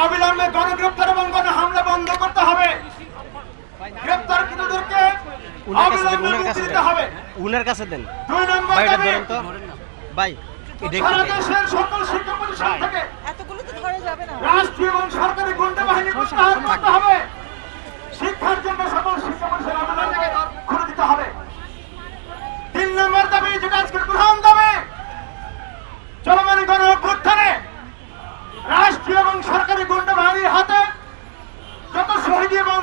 অবিলম্বে গণগ্রেপ্তার এবং গণহামলা বন্ধ করতে হবে। গ্রেপ্তারকৃতদেরকে অবিলম্বে মুক্তি দিতে হবে। উনার কাছে দেন 2 নম্বর দাবি, ভাই সারা দেশের সকল শিক্ষা প্রতিষ্ঠান থেকে এতগুলো তো ধরা যাবে না। রাষ্ট্রীয় এবং সরকারি গুন্ডা বাহিনী প্রত্যাহার করতে হবে। শিক্ষার জন্য সকল শিক্ষা প্রতিষ্ঠান অবিলম্বে খুলে দিতে হবে। 3 নম্বর দাবি, যেটা আজকের প্রধান দাবি, চলমান গণ অভ্যুত্থানে রাষ্ট্রীয় এবং সরকারি গুন্ডা বাহিনীর হাতে যত শহীদ এবং